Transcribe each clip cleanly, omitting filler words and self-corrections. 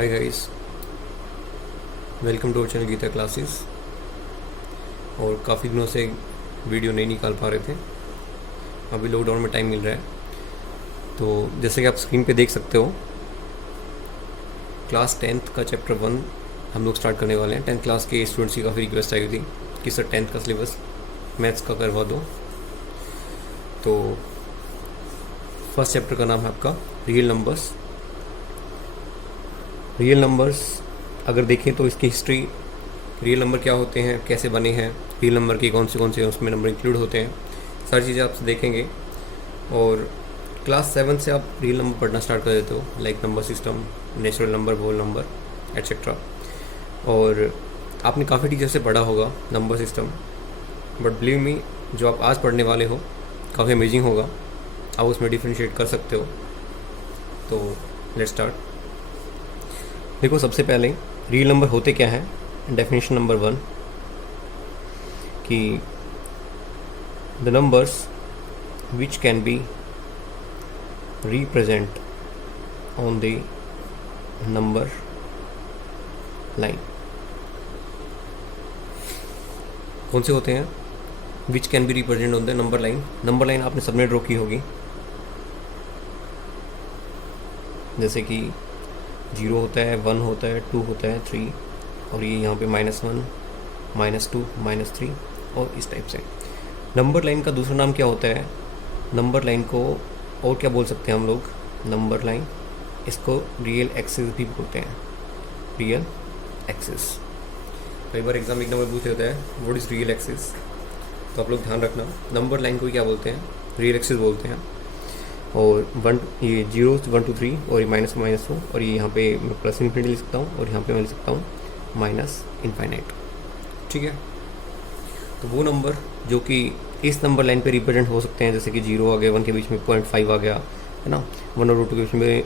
Hi guys, welcome to our channel Geeta classes. और काफ़ी दिनों से वीडियो नहीं निकाल पा रहे थे। अभी लॉकडाउन में टाइम मिल रहा है, तो जैसे कि आप स्क्रीन पे देख सकते हो, क्लास 10th का चैप्टर 1 हम लोग स्टार्ट करने वाले हैं। 10th क्लास के स्टूडेंट्स की काफ़ी रिक्वेस्ट आई हुई थी कि सर 10th का सिलेबस मैथ्स का करवा दो। तो फर्स्ट चैप्टर का नाम है आपका रियल नंबर्स। रियल नंबर्स अगर देखें तो इसकी हिस्ट्री, रियल नंबर क्या होते हैं, कैसे बने हैं, रियल नंबर के कौन से उसमें नंबर इंक्लूड होते हैं, सारी चीज़ें आप देखेंगे। और क्लास 7 से आप रियल नंबर पढ़ना स्टार्ट कर देते हो, like number system, natural number, whole number, etcetera. और आपने काफ़ी टीचर से पढ़ा होगा number system, but believe me, जो आप आज पढ़ने वाले हो काफ़ी अमेजिंग होगा। आप उसमें डिफ्रेंशिएट कर सकते हो। तो लेट्स स्टार्ट। देखो, सबसे पहले रियल नंबर होते क्या हैं। डेफिनेशन नंबर 1 कि the numbers which can be represent on the number line. कौन से होते हैं? Which can be represent on the number line. Number line आपने सबने ड्रॉ की होगी, जैसे कि 0 होता है, 1 होता है, 2 होता है, 3, और ये यहाँ पे -1, -2, -3 और इस टाइप से। नंबर लाइन का दूसरा नाम क्या होता है? नंबर लाइन को और क्या बोल सकते हैं हम लोग? नंबर लाइन, इसको रियल एक्सिस भी बोलते हैं। Real axis. कई बार एग्जाम एक नंबर पूछ लेता है व्हाट इज़ रियल एक्सिस, तो आप लोग ध्यान रखना, नंबर लाइन को क्या बोलते हैं? रियल एक्सिस बोलते हैं। और 1, ये 0, 1 2 3, और ये -2, और ये यहाँ पे मैं प्लस इन्फिनिटी लिख सकता हूँ, और यहाँ पे मैं लिख सकता हूँ माइनस इनफाइनाइट। ठीक है, तो वो नंबर जो कि इस नंबर लाइन पे रिप्रेजेंट हो सकते हैं, जैसे कि 0 आ गया, 1 के बीच में 0.5 आ गया, है ना, 1 और 2 के बीच में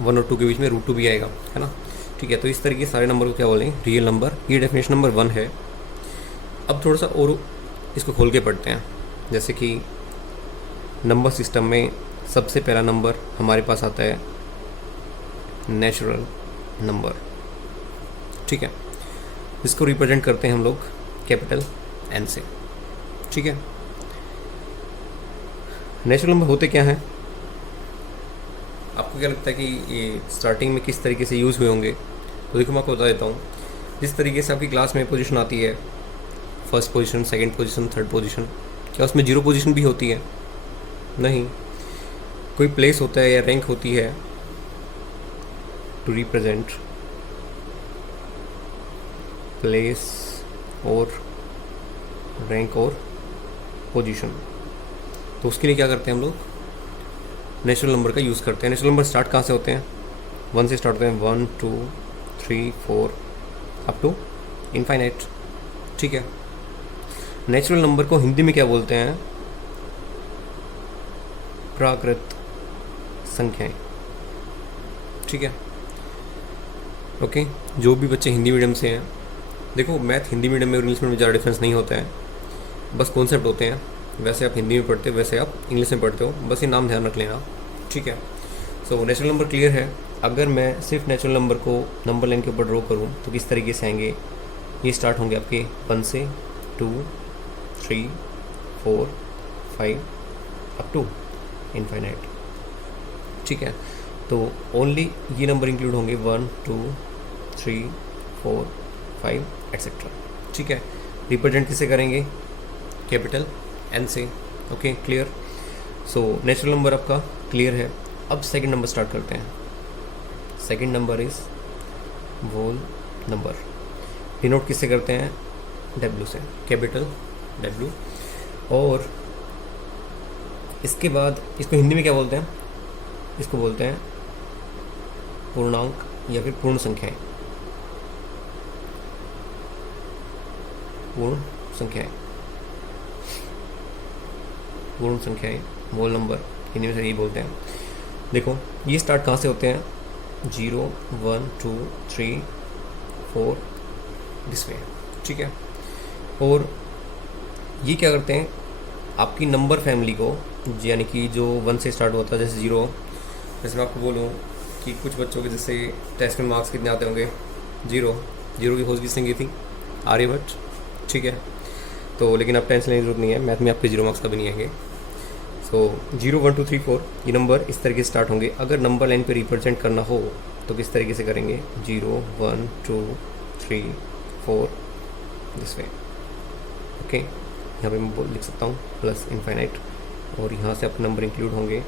1 और 2 के बीच में √2 भी आएगा, है ना। ठीक है, तो इस तरीके सारे नंबर को क्या बोलें? Real number. ये डेफिनेशन नंबर 1 है। अब थोड़ा सा और इसको खोल के पढ़ते हैं। जैसे कि नंबर सिस्टम में सबसे पहला नंबर हमारे पास आता है नेचुरल नंबर। ठीक है, इसको रिप्रेजेंट करते हैं हम लोग कैपिटल N से। ठीक है, नेचुरल नंबर होते क्या हैं? आपको क्या लगता है कि ये स्टार्टिंग में किस तरीके से यूज़ हुए होंगे? तो देखो, मैं आपको बता देता हूँ। जिस तरीके से आपकी क्लास में पोजीशन आती है, first position, second position, third position, क्या उसमें 0 पोजीशन भी होती है? नहीं। कोई प्लेस होता है या रैंक होती है टू रिप्रेजेंट प्लेस और रैंक और पोजीशन। तो उसके लिए क्या करते हैं हम लोग? नेचुरल नंबर का यूज़ करते हैं। नेचुरल नंबर स्टार्ट कहाँ से होते हैं? 1 से स्टार्ट होते हैं, 1 2 3 4 अप टू इनफाइनाइट। ठीक है, नेचुरल नंबर को हिंदी में क्या बोलते हैं? प्राकृत संख्याएं। ठीक है, ओके। जो भी बच्चे हिंदी मीडियम से हैं, देखो, मैथ हिंदी मीडियम में और इंग्लिश मीडियम में ज़्यादा डिफरेंस नहीं होता है, बस कॉन्सेप्ट होते हैं। वैसे आप हिंदी में पढ़ते हो, वैसे आप इंग्लिश में पढ़ते हो, बस ये नाम ध्यान रख लेना। ठीक है, सो नेचुरल नंबर क्लियर है। अगर मैं सिर्फ नेचुरल नंबर को नंबर लाइन के ऊपर ड्रॉ करूँ तो किस तरीके से आएंगे? ये स्टार्ट होंगे आपके 1 से, 2 3 4 5 अप टू इनफाइनाइट। ठीक है, तो ओनली ये नंबर इंक्लूड होंगे 1 2 3 4 5 एट्सेट्रा। ठीक है, रिप्रेजेंट किसे करेंगे? कैपिटल N से। Okay, clear. So natural number आपका क्लियर है। अब सेकंड नंबर स्टार्ट करते हैं। Second number is whole number. Denote किससे करते हैं? W से, कैपिटल W। और इसके बाद इसको हिंदी में क्या बोलते हैं? इसको बोलते हैं पूर्णांक या फिर पूर्ण संख्याएं। पूर्ण संख्याएं, पूर्ण संख्याएं, होल नंबर, हिंदी में से यही बोलते हैं। देखो, ये स्टार्ट कहाँ से होते हैं? 0 1 2 3 4 दिस वे। ठीक है, और ये क्या करते हैं? आपकी नंबर फैमिली को, यानी कि जो 1 से स्टार्ट होता है, जैसे 0, जैसे मैं आपको बोलूँ कि कुछ बच्चों के जैसे टेस्ट में मार्क्स कितने आते होंगे, 0 की खोज किसने की थी, आर्यभट्ट, ठीक है। तो लेकिन आप टेंशन लेने की जरूरत नहीं है, मैथ में आपके 0 मार्क्स कभी नहीं आएंगे। सो 0 1 2 3 4 ये नंबर इस तरीके से स्टार्ट होंगे। अगर नंबर लाइन पे रिप्रेजेंट करना हो तो किस तरीके से करेंगे, 0 1 2 3 4 दिस वे, ओके। यहाँ पे मैं लिख सकता हूँ प्लस इनफाइनाइट, और यहाँ से आपके नंबर इंक्लूड होंगे,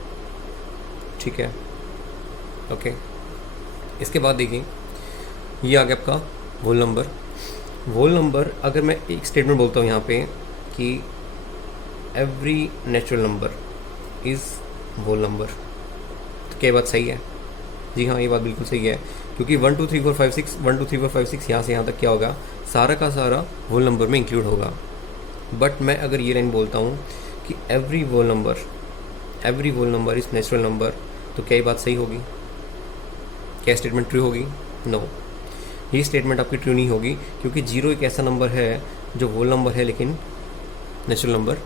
ठीक है, ओके। इसके बाद देखिए ये आ गया आपका होल नंबर। होल नंबर अगर मैं एक स्टेटमेंट बोलता हूँ यहाँ पे कि every natural number is whole number, तो क्या बात सही है? जी हाँ, ये बात बिल्कुल सही है, क्योंकि 1 2 3 4 5 6 1 2 3 4 5 6 यहाँ से यहाँ तक क्या होगा, सारा का सारा होल नंबर में इंक्लूड होगा। बट मैं अगर ये लाइन बोलता हूँ कि every whole number is natural number, तो क्या ये बात सही होगी? क्या स्टेटमेंट ट्रू होगी? नो, ये स्टेटमेंट आपकी ट्रू नहीं होगी, क्योंकि 0 एक ऐसा नंबर है जो होल नंबर है लेकिन नेचुरल नंबर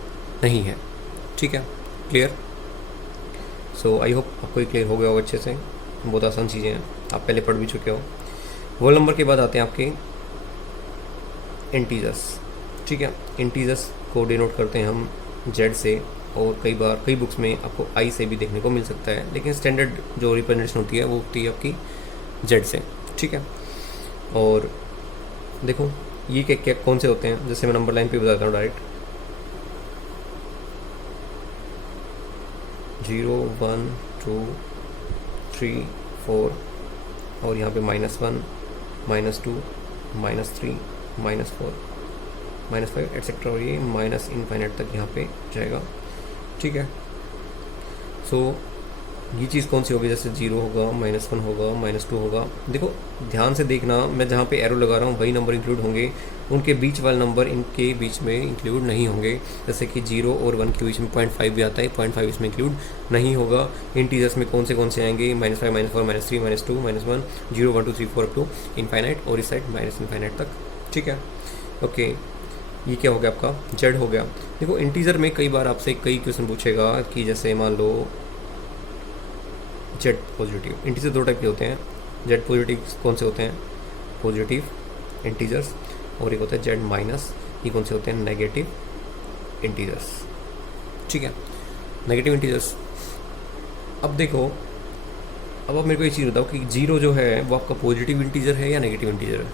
नहीं है, ठीक है, क्लियर। सो आई होप आपको ये क्लियर हो गया होगा अच्छे से, बहुत आसान चीज़ें हैं, आप पहले पढ़ भी चुके हो। होल नंबर के बाद आते हैं आपके इंटीजर्स, ठीक है। इंटीजर्स को डिनोट करते हैं हम जेड से, और कई बार कई बुक्स में आपको आई से भी देखने को मिल सकता है, लेकिन स्टैंडर्ड जो रिप्रेजेंटेशन होती है वो होती है आपकी जेड से, ठीक है। और देखो ये क्या कौन से होते हैं, जैसे मैं नंबर लाइन पे बताता हूँ डायरेक्ट, 0 1 2 3 4, और यहाँ पे -1 -2 -3 -4 -5 एटसेट्रा, और ये माइनस इनफाइनाइट तक यहाँ पे जाएगा, ठीक है। सो ये चीज़ कौन सी होगी, जैसे 0 होगा, -1 होगा, -2 होगा। देखो ध्यान से देखना, मैं जहाँ पे एरो लगा रहा हूँ वही नंबर इंक्लूड होंगे, उनके बीच वाले नंबर इनके बीच में इंक्लूड नहीं होंगे। जैसे कि 0 और 1 के बीच में 0.5 भी आता है, 0.5 इसमें इंक्लूड नहीं होगा। इंटीजर्स में कौन से आएंगे, -5 -4 -3 -2 -1 0 1 2 3 4 अप टू इनफाइनाइट, और इस साइड माइनस इनफाइनाइट तक, ठीक है, ओके। ये क्या हो गया आपका, जेड हो गया। देखो इंटीजर में कई बार आपसे कई क्वेश्चन पूछेगा कि जैसे मान लो जेड पॉजिटिव, इंटीजर 2 टाइप के होते हैं। जेड पॉजिटिव कौन से होते हैं, पॉजिटिव इंटीजर्स, और एक होता है जेड माइनस, ये कौन से होते हैं, नेगेटिव इंटीजर्स, ठीक है, नेगेटिव इंटीजर्स। अब देखो, अब आप मेरे को एक चीज़ बताओ कि 0 जो है वो आपका पॉजिटिव इंटीजर है या नेगेटिव इंटीजर है?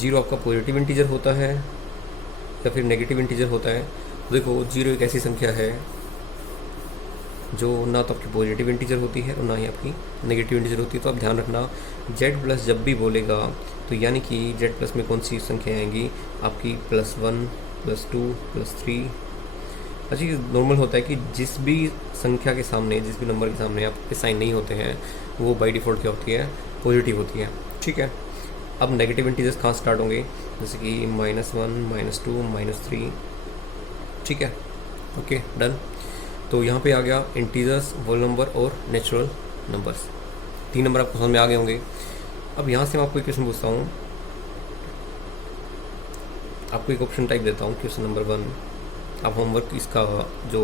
0 आपका पॉजिटिव इंटीजर होता है या फिर नेगेटिव इंटीजर होता है? देखो 0 एक ऐसी संख्या है जो ना तो आपकी पॉजिटिव इंटीजर होती है और ना ही आपकी नेगेटिव इंटीजर होती है। तो आप ध्यान रखना, जेड प्लस जब भी बोलेगा तो यानी कि जेड प्लस में कौन सी संख्या आएंगी आपकी, +1 +2 +3। अच्छा, ये नॉर्मल होता है कि जिस भी संख्या के सामने, जिस भी नंबर के सामने आपके साइन नहीं होते हैं वो बाई डिफ़ॉल्ट क्या होती है, पॉजिटिव होती है, ठीक है। अब नेगेटिव इंटीजर्स कहाँ स्टार्ट होंगे, जैसे कि -1 -2 -3, ठीक है, ओके डन। तो यहाँ पे आ गया इंटीजर्स, होल नंबर और नेचुरल नंबर्स। 3 नंबर आपको समझ में आ गए होंगे। अब यहाँ से मैं आपको एक क्वेश्चन पूछता हूँ, आपको एक ऑप्शन टाइप देता हूँ, क्वेश्चन नंबर 1। आप होमवर्क इसका जो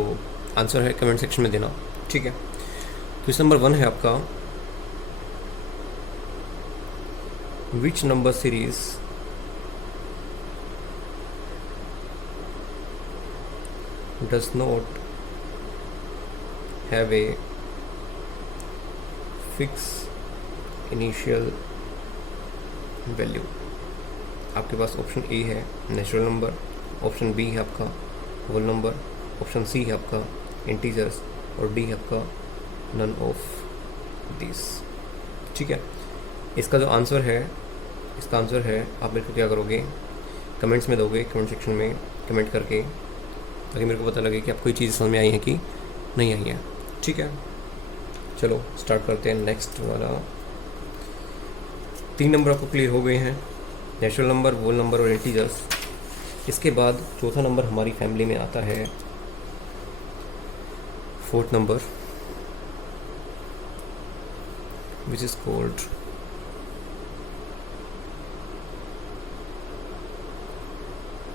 आंसर है कमेंट सेक्शन में देना, ठीक है। क्वेश्चन नंबर 1 है आपका, which number series does not have a fixed initial value। आपके पास ऑप्शन ए है नेचुरल नंबर, ऑप्शन बी है आपका होल नंबर, ऑप्शन सी है आपका इंटीजर्स, और डी है आपका नन ऑफ दिस, ठीक है। इसका जो आंसर है, इसका आंसर है, आप मेरे को क्या करोगे, कमेंट्स में दोगे, कमेंट सेक्शन में कमेंट करके, ताकि मेरे को पता लगे कि आपको ये चीज़ समझ में आई है कि नहीं आई है, ठीक है। चलो स्टार्ट करते हैं नेक्स्ट वाला। 3 नंबर आपको क्लियर हो गए हैं, नेचुरल नंबर, होल नंबर और इंटीजर्स। इसके बाद चौथा नंबर हमारी फैमिली में आता है 4th number, which is called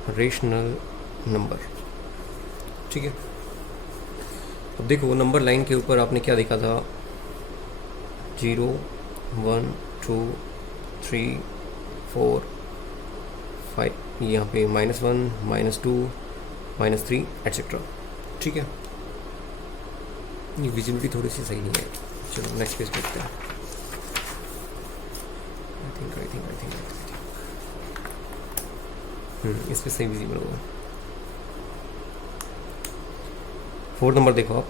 rational number, ठीक है। अब देखो नंबर लाइन के ऊपर आपने क्या देखा था, 0 1 2 3 4 5, यहाँ पे -1 -2 -3 एट्सेट्रा। ठीक है, ये विजिबिलिटी थोड़ी सी सही नहीं है। चलो नेक्स्ट पेज देखते हैं। आई थिंक इस पे सही विजिबल होगा। 4 नंबर देखो आप,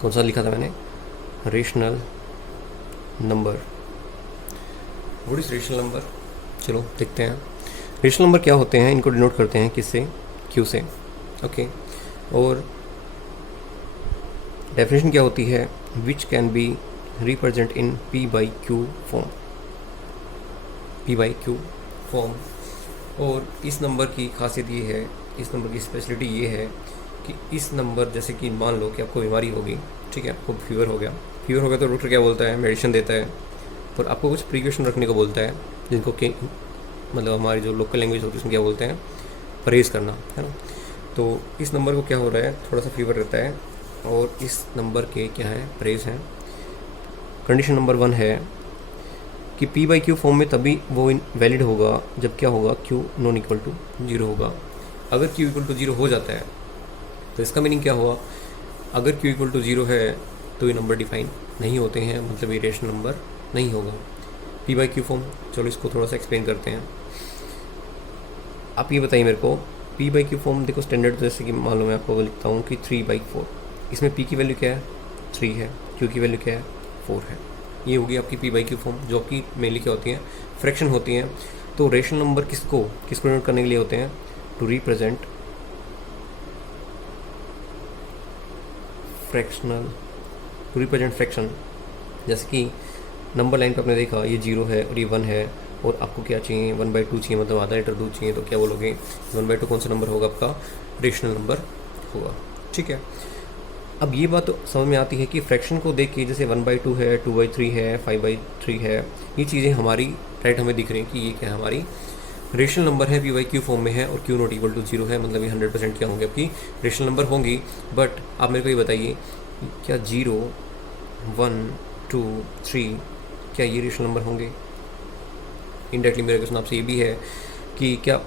कौन सा लिखा था मैंने, rational number. What is rational number? चलो देखते हैं। रेशनल नंबर क्या होते हैं, इनको डिनोट करते हैं किससे, क्यू से। ओके, और डेफिनेशन क्या होती है, which can be represent in p/q form, p/q form. और इस नंबर की खासियत ये है, इस नंबर की स्पेशलिटी ये है कि इस नंबर, जैसे कि मान लो कि आपको बीमारी होगी, ठीक है, आपको फीवर हो गया तो डॉक्टर क्या बोलता है, मेडिसिन देता है, और आपको कुछ प्रिकॉशन रखने को बोलता है, जिनको कि मतलब हमारी जो लोकल लैंग्वेज होती है उसमें क्या बोलते हैं, परहेज़ करना, है ना। तो इस नंबर को क्या हो रहा है, थोड़ा सा फीवर रहता है, और इस नंबर के क्या है, परहेज़ हैं। कंडीशन नंबर 1 है कि p/q फॉर्म में तभी वो वैलिड होगा जब क्या होगा, q नॉन इक्वल टू 0 होगा। अगर q इक्वल टू 0 हो जाता है तो इसका मीनिंग क्या हुआ, अगर q इक्वल टू 0 है तो ये नंबर डिफाइन नहीं होते हैं, मतलब ये रेशनल नंबर नहीं होगा। p/q फॉर्म, चलो इसको थोड़ा सा एक्सप्लेन करते हैं। आप ये बताइए मेरे को, p/q फॉर्म देखो स्टैंडर्ड, जैसे कि मान लो मैं आपको लिखता हूँ कि 3/4, इसमें p की वैल्यू क्या है, 3 है, q की वैल्यू क्या है, 4 है। ये होगी आपकी p/q फॉर्म, जो कि मेनली क्या होती हैं, फ्रैक्शन होती हैं। तो रेशनल नंबर किसको डिनोट करने के लिए होते हैं, टू रिप्रेजेंट फ्रैक्शन। जैसे कि नंबर लाइन पे आपने देखा ये 0 है और ये 1 है, और आपको क्या चाहिए, 1/2 चाहिए, मतलब आधा लीटर दूध चाहिए, तो क्या बोलोगे, 1/2 कौन सा नंबर होगा, आपका रेशनल नंबर होगा। ठीक है, अब ये बात तो समझ में आती है कि फ्रैक्शन को देख के, जैसे 1/2 है, 2/3 है, 5/3 है, ये चीज़ें हमारी राइट हमें दिख रही हैं कि ये क्या है, हमारी रेशनल नंबर है, p/q फॉर्म में है, और q नॉट इक्वल टू 0 है, मतलब ये 100% क्या होंगे, आपकी रेशनल नंबर होंगी। बट आप मेरे को ये बताइए, क्या 0 1 2 3 क्या ये रेशनल नंबर होंगे? इनडायरेक्टली मेरा क्वेश्चन आपसे ये भी है कि क्या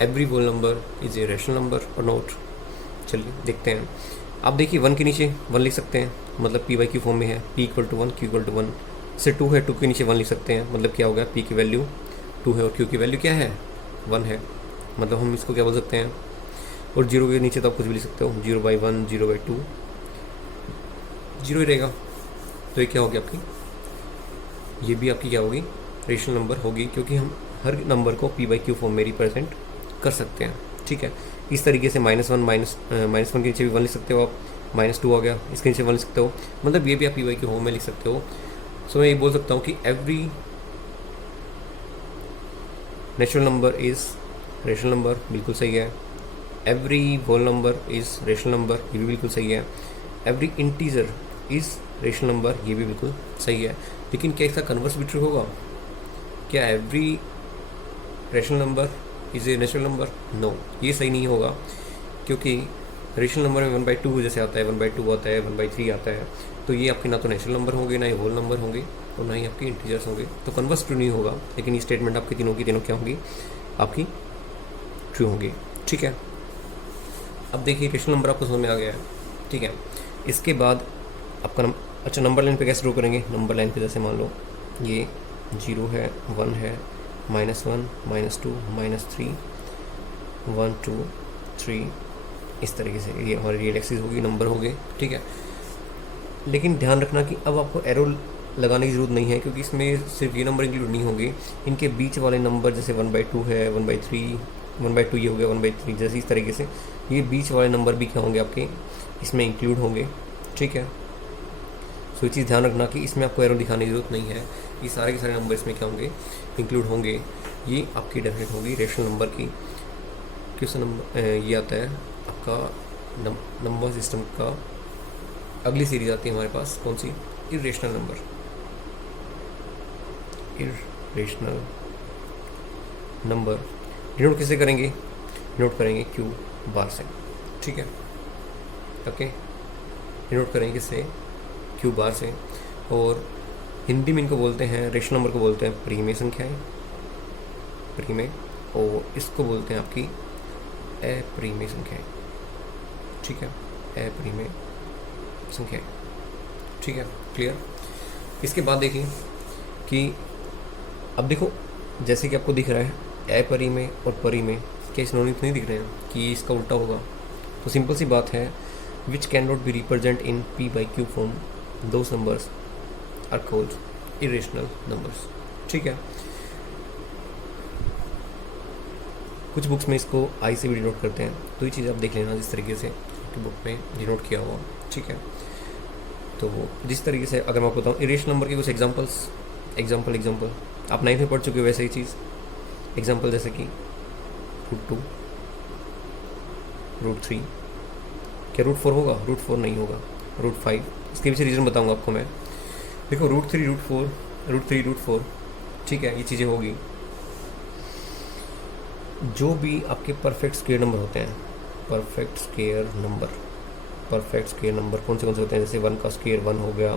every whole number is a rational number और नॉट। चलिए देखते हैं। आप देखिए 1 के नीचे 1 लिख सकते हैं, मतलब p/q फॉर्म में है, p equal to 1 q equal to 1 से 2 है, 2 के नीचे 1 लिख सकते हैं, मतलब क्या होगा, p की वैल्यू 2 है और q की वैल्यू क्या है, 1 है, मतलब हम इसको क्या बोल सकते हैं। और 0 के नीचे तो आप कुछ भी लिख सकते हो, 0/1 0/2 0 ही रहेगा। तो ये क्या होगी आपकी, ये भी आपकी क्या होगी, रेशनल नंबर होगी, क्योंकि हम हर नंबर को p/q फॉर्म में रिप्रेजेंट कर सकते हैं। ठीक है, इस तरीके से -1 के नीचे भी 1 लिख सकते हो आप, -2 आ गया, इसके नीचे 1 लिख सकते हो, मतलब ये भी आप p/q फॉर्म में लिख सकते हो। सो मैं ये बोल सकता हूँ कि every natural number is rational number, बिल्कुल सही है। Every whole number is rational number, ये भी बिल्कुल सही है। Every integer is rational number, ये भी बिल्कुल सही है। लेकिन क्या इसका कन्वर्स भी ट्रू होगा, क्या every rational number is a natural number? No, ये सही नहीं होगा, क्योंकि रेशनल नंबर में 1/2 जैसे आता है, 1/2 आता है, 1/3 आता है, तो ये आपके ना तो नेचुरल नंबर होंगे, ना ही होल नंबर होंगे, और ना ही आपके इंटीजर्स होंगे, तो कन्वर्स ट्रू नहीं होगा। लेकिन ये स्टेटमेंट आपकी तीनों की तीनों क्या होंगी, आपकी ट्रू होंगी। ठीक है, अब देखिए रेशनल नंबर आपको समझ में आ गया है। ठीक है, इसके बाद आपका अच्छा नंबर लाइन पे कैसे ड्रॉ करेंगे, नंबर लाइन पे जैसे मान लो ये 0 है, 1 है, -1 -2 -3 1 2 3, इस तरीके से ये हमारी रियल एक्सिस होगी, नंबर होंगे। ठीक है, लेकिन ध्यान रखना कि अब आपको एरो लगाने की ज़रूरत नहीं है, क्योंकि इसमें सिर्फ ये नंबर इंक्लूड नहीं होंगे, इनके बीच वाले नंबर जैसे 1/2 है, 1/3 1/2 ये हो गया, 1/3, जैसे इस तरीके से ये बीच वाले नंबर भी क्या होंगे, आपके इसमें इंक्लूड होंगे। ठीक है, सो ये चीज़ ध्यान रखना कि इसमें आपको एरो दिखाने की ज़रूरत नहीं है, ये सारे के सारे नंबर इसमें क्या होंगे, इंक्लूड होंगे। ये आपकी डेफिनेट होगी रेशनल नंबर की। क्वेश्चन नंबर ये आता है आपका नंबर सिस्टम का, अगली सीरीज आती है हमारे पास, कौन सी, irrational number. Irrational number denote किससे करेंगे, डिनोट करेंगे क्यू बार से। ठीक है, ओके, डिनोट करेंगे किससे, क्यू बार से। और हिंदी में इनको बोलते हैं, रेशनल नंबर को बोलते हैं परिमेय संख्याएं, परिमेय, और इसको बोलते हैं आपकी अपरिमेय संख्याएं। ठीक है, अपरिमेय संख्याएं। ठीक है, क्लियर। इसके बाद देखिए कि अब देखो जैसे कि आपको दिख रहा है अपरिमेय और परिमेय, क्या सिनोनिम्स नहीं दिख रहे हैं कि इसका उल्टा होगा? तो सिंपल सी बात है, which can not be represent in p/q form, those numbers are called irrational numbers. ठीक है, कुछ बुक्स में इसको आई से भी डिनोट करते हैं, तो ये चीज़ आप देख लेना जिस तरीके से आपकी बुक में डिनोट किया हुआ। ठीक है, तो जिस तरीके से अगर मैं आपको बताऊँ इरेशनल नंबर के कुछ एग्जाम्पल आप 9th में पढ़ चुके हो वैसे ही चीज़। एग्जाम्पल जैसे कि √2, √3, क्या √4 होगा? √4 नहीं होगा, √5। इसके पीछे रीज़न बताऊंगा आपको मैं। देखो √3, √4, ठीक है, ये चीज़ें होगी। जो भी आपके परफेक्ट स्क्वायर नंबर होते हैं, परफेक्ट स्क्वायर नंबर कौन से होते हैं? जैसे 1 का स्क्वायर 1 हो गया,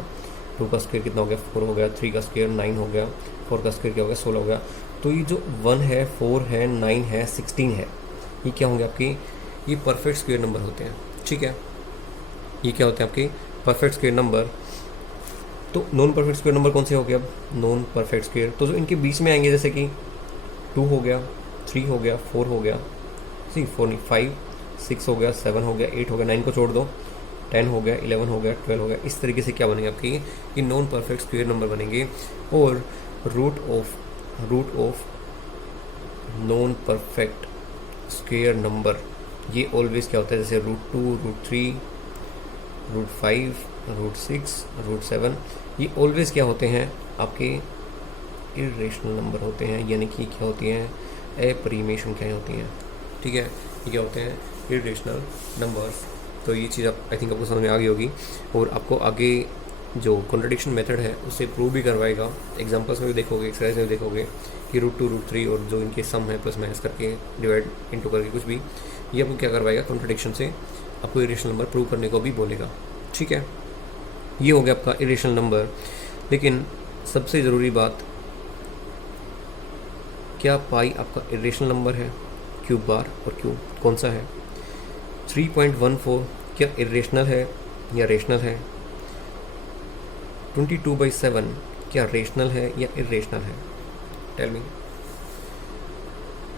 2 का स्क्वायर कितना हो गया? 4 हो गया, 3 का स्क्वायर 9 हो गया, 4 का स्क्वायर क्या हो गया? 16 हो गया। तो ये जो 1 है, 4 है, 9 है, 16 है, ये क्या होंगे आपके? ये परफेक्ट स्क्वायर नंबर होते हैं। ठीक है, ये क्या होते हैं आपके? Perfect square number. तो नॉन परफेक्ट स्क्वायर नंबर कौन से हो गए? अब नॉन परफेक्ट स्क्वायर तो जो इनके बीच में आएंगे, जैसे कि 2 हो गया, 3 हो गया, 4 हो गया, 5, 6 हो गया, 7 हो गया, 8 हो गया, 9 को छोड़ दो, 10 हो गया, 11 हो गया, 12 हो गया। इस तरीके से क्या बनेंगे आपके? ये नॉन परफेक्ट स्क्वायर नंबर बनेंगे। और root of non perfect square number, ये ऑलवेज क्या होता है? जैसे √2, √3, √5, √6, √7, ये ऑलवेज क्या होते हैं? आपके इरेशनल नंबर होते हैं, यानी कि क्या होती हैं? अपरिमेय संख्याएं होती हैं। ठीक है, ये क्या होते हैं? Irrational numbers. तो ये चीज़ आई थिंक आपको समझ में आ गई होगी, और आपको आगे जो कॉन्ट्रडिक्शन मेथड है उससे प्रूव भी करवाएगा। एग्जांपल्स में भी देखोगे, एक्सरसाइज में भी देखोगे कि √2, √3 और जो इनके सम है प्लस माइनस करके, डिवाइड इनटू करके, कुछ भी, ये आपको क्या करवाएगा? कॉन्ट्रडिक्शन से आपको इरेशनल नंबर प्रूव करने को भी बोलेगा। ठीक है, ये हो गया आपका इरेशनल नंबर। लेकिन सबसे ज़रूरी बात, क्या पाई आपका इरेशनल नंबर है? क्यूब बार और क्यूब कौन सा है? 3.14 क्या इरेशनल है या रेशनल है? 22/7 क्या रेशनल है या इरेशनल है? Tell me.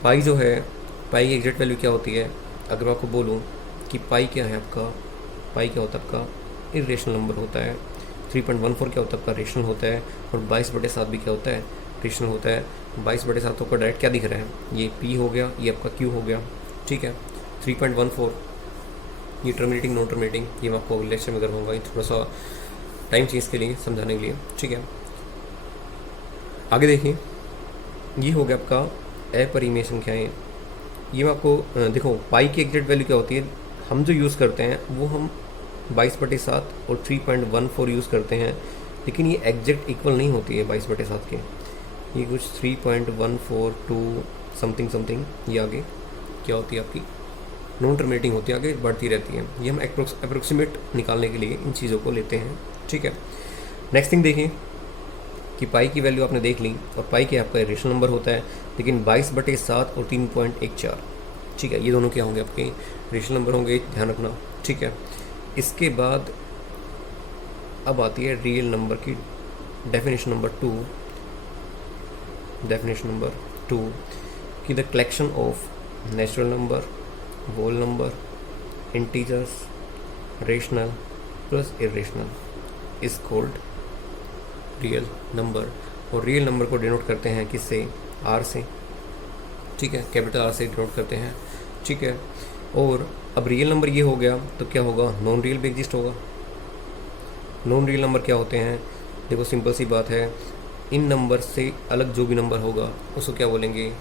पाई जो है, पाई की एग्जैक्ट वैल्यू क्या होती है? अगर मैं आपको बोलूँ कि पाई क्या है आपका, पाई क्या होता है आपका? इरेशनल नंबर होता है। 3.14 क्या होता है आपका? रेशनल होता है। और 22/7 भी क्या होता है? रेशनल होता है। 22/7 आपको डायरेक्ट क्या दिख रहा है? ये P हो गया, ये आपका Q हो गया। ठीक है, 3.14 ये टर्मिनेटिंग नॉन टर्मिनेटिंग, ये मैं आपको लेक्चर में करवाऊंगा, थोड़ा सा टाइम चीज़ के लिए समझाने के लिए। ठीक है, आगे देखिए, ये हो गया आपका अपरिमेय संख्याएँ। ये मैं आपको देखो, पाई की एग्जैक्ट वैल्यू क्या होती है? हम जो यूज़ करते हैं वो हम 22/7 और 3.14 यूज़ करते हैं, लेकिन ये एग्जैक्ट इक्वल नहीं होती है 22/7 के। ये कुछ 3.142 समथिंग ये आगे क्या होती है आपकी? नॉन टर्मिनेटिंग होती है, आगे बढ़ती रहती है। ये हम अप्रोक्सीमेट निकालने के लिए इन चीज़ों को लेते हैं। ठीक है, नेक्स्ट थिंग देखें कि पाई की वैल्यू आपने देख ली, और पाई क्या आपका रेशनल नंबर होता है, लेकिन 22/7 और 3.14, ठीक है, ये दोनों क्या होंगे? आपके रेशनल नंबर होंगे, ध्यान रखना। ठीक है, इसके बाद अब आती है रियल नंबर की डेफिनेशन नंबर 2 कि the collection of natural number, whole number, integers, rational plus irrational is called real number. और रियल नंबर को डिनोट करते हैं किससे? R से। ठीक है, कैपिटल R से डिनोट करते हैं। ठीक है, और अब रियल नंबर ये हो गया, तो क्या होगा? नॉन रियल भी एग्जिस्ट होगा। नॉन रियल नंबर क्या होते हैं? देखो सिंपल सी बात है, इन नंबर से अलग जो भी नंबर होगा उसको क्या बोलेंगे?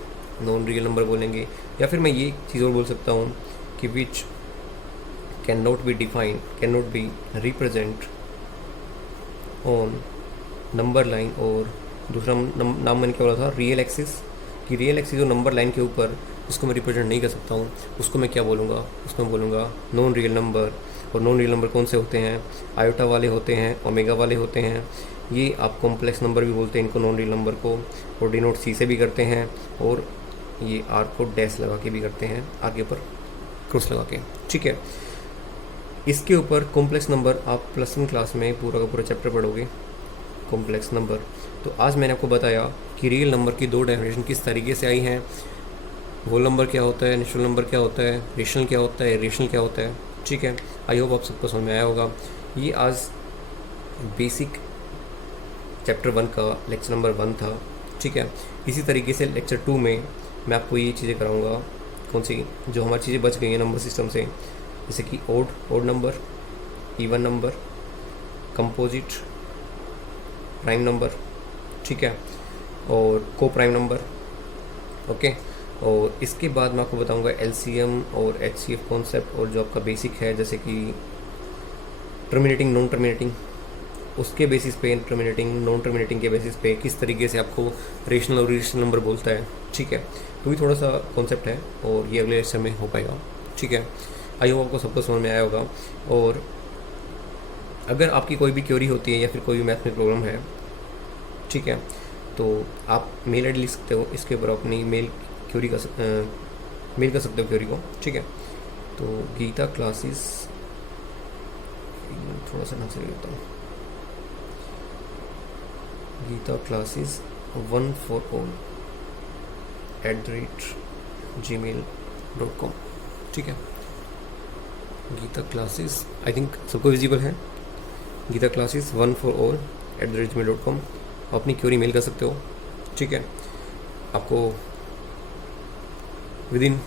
नॉन रियल नंबर बोलेंगे। या फिर मैं ये चीज़ और बोल सकता हूँ कि विच can not be defined, can not be represent on number line. और दूसरा नाम मैंने क्या बोला था? Real axis. कि रियल एक्सिस जो नंबर लाइन के ऊपर जिसको मैं रिप्रेजेंट नहीं कर सकता हूँ, उसको मैं क्या बोलूँगा? उसको मैं बोलूँगा नॉन रियल नंबर। और नॉन रियल नंबर कौन से होते हैं? आयोटा वाले होते हैं, ओमेगा वाले होते हैं, ये आप कॉम्प्लेक्स नंबर भी बोलते हैं इनको, नॉन रियल नंबर को, और डिनोट सी से भी करते हैं, और ये आर को डैश लगा के भी करते हैं, आर के ऊपर क्रॉस लगा के, ठीक है। इसके ऊपर कॉम्प्लेक्स नंबर आप +1 क्लास में पूरा का पूरा चैप्टर पढ़ोगे, कॉम्प्लेक्स नंबर। तो आज मैंने आपको बताया कि रियल नंबर की 2 डेफिनेशन किस तरीके से आई हैं, होल नंबर क्या होता है, नेचुरल नंबर क्या होता है, रेशनल क्या होता है, इरेशनल क्या होता है, ठीक है। आई होप आप सबको समझ में आया होगा। ये आज बेसिक चैप्टर 1 का लेक्चर नंबर 1 था, ठीक है। इसी तरीके से लेक्चर 2 में मैं आपको ये चीज़ें कराऊंगा, कौन सी जो हमारी चीज़ें बच गई हैं नंबर सिस्टम से, जैसे कि odd number, even number, composite, prime number, ठीक है, और को प्राइम नंबर, ओके। और इसके बाद मैं आपको बताऊंगा एलसीएम और एचसीएफ कॉन्सेप्ट, और जो आपका बेसिक है जैसे कि टर्मिनेटिंग, नॉन टर्मिनेटिंग, उसके बेसिस पे, टर्मिनेटिंग, नॉन टर्मिनेटिंग के बेसिस पे किस तरीके से आपको रेशनल और इरेशनल नंबर बोलता है, ठीक है। तो ये थोड़ा सा कॉन्सेप्ट है और ये अगले लेक्चर में हो पाएगा, ठीक है। आई होप आपको सबको समझ में आया होगा। और अगर आपकी कोई भी क्वेरी होती है या फिर कोई भी मैथ में प्रॉब्लम है, ठीक है, तो आप मेल आई डी लिख सकते हो, इसके ऊपर अपनी मेल कर सकते हो क्वेरी को, ठीक है। तो गीता क्लासेस, थोड़ा सा ढंग से लेता हूँ, Gita classes 1 for all @gmail.com, ठीक है। गीता क्लासेस आई थिंक सबको विजिबल है, Gita classes 1 for all @gmail.com। अपनी क्वेरी मेल कर सकते हो, ठीक है। आपको विदिन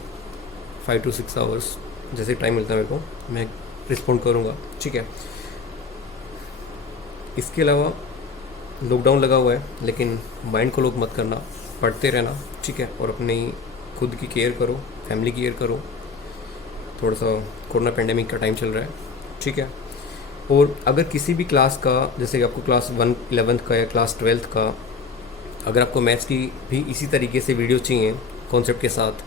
5 to 6 आवर्स जैसे टाइम मिलता है मेरे को, मैं रिस्पॉन्ड करूँगा, ठीक है। इसके अलावा लॉकडाउन लगा हुआ है, लेकिन माइंड को लोग मत करना, पढ़ते रहना, ठीक है। और अपनी खुद की केयर करो, फैमिली की केयर करो, थोड़ा सा कोरोना पेंडेमिक का टाइम चल रहा है, ठीक है। और अगर किसी भी क्लास का, जैसे कि आपको क्लास 11th का या क्लास 12th का, अगर आपको मैथ्स की भी इसी तरीके से वीडियो चाहिए कॉन्सेप्ट के साथ,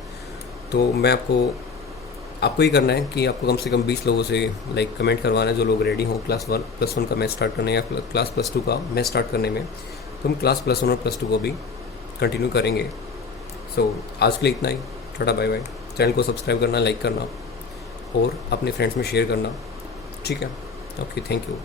तो मैं आपको ये करना है कि आपको कम से कम 20 लोगों से लाइक कमेंट करवाना है, जो लोग रेडी हों क्लास 1+1 का मैथ स्टार्ट करने या क्लास +2 का मैथ स्टार्ट करने में। तो हम क्लास +1 और +2 को भी कंटिन्यू करेंगे। सो आज के लिए इतना ही, टाटा बाय बाय। चैनल को सब्सक्राइब करना, लाइक करना और अपने फ्रेंड्स में शेयर करना, ठीक है। Okay, thank you.